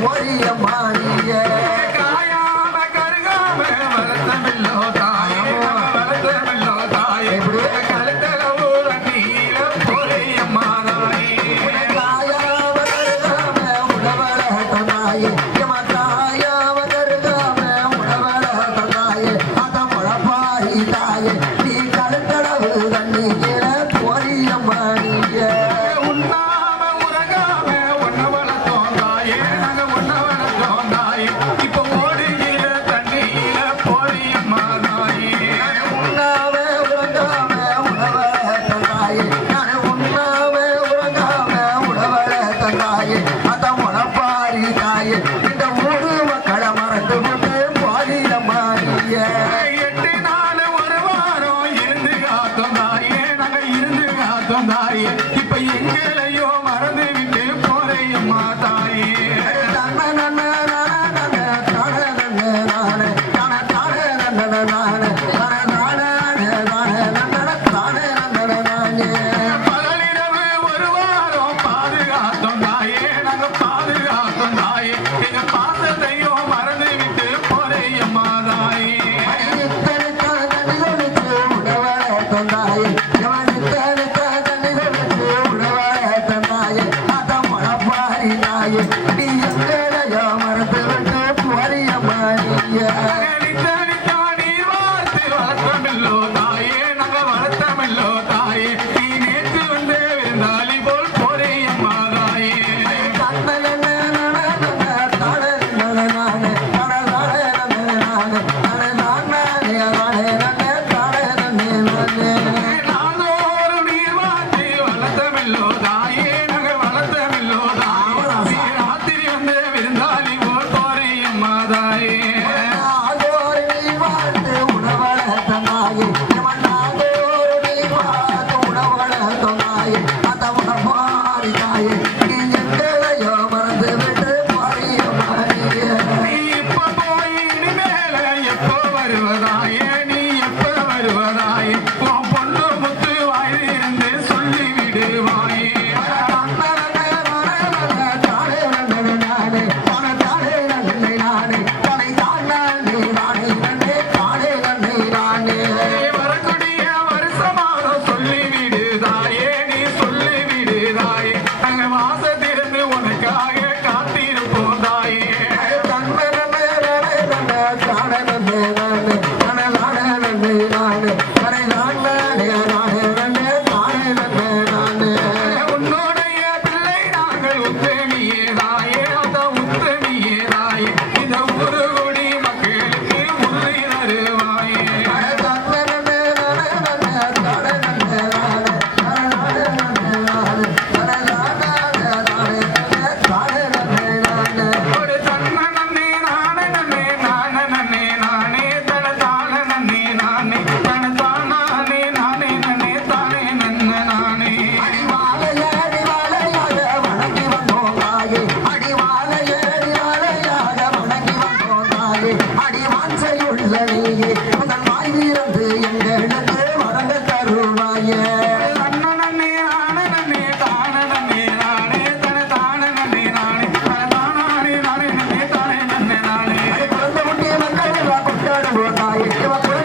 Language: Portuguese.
Mori Amar. வளர்த்தமில்லோ உனக்காக que va a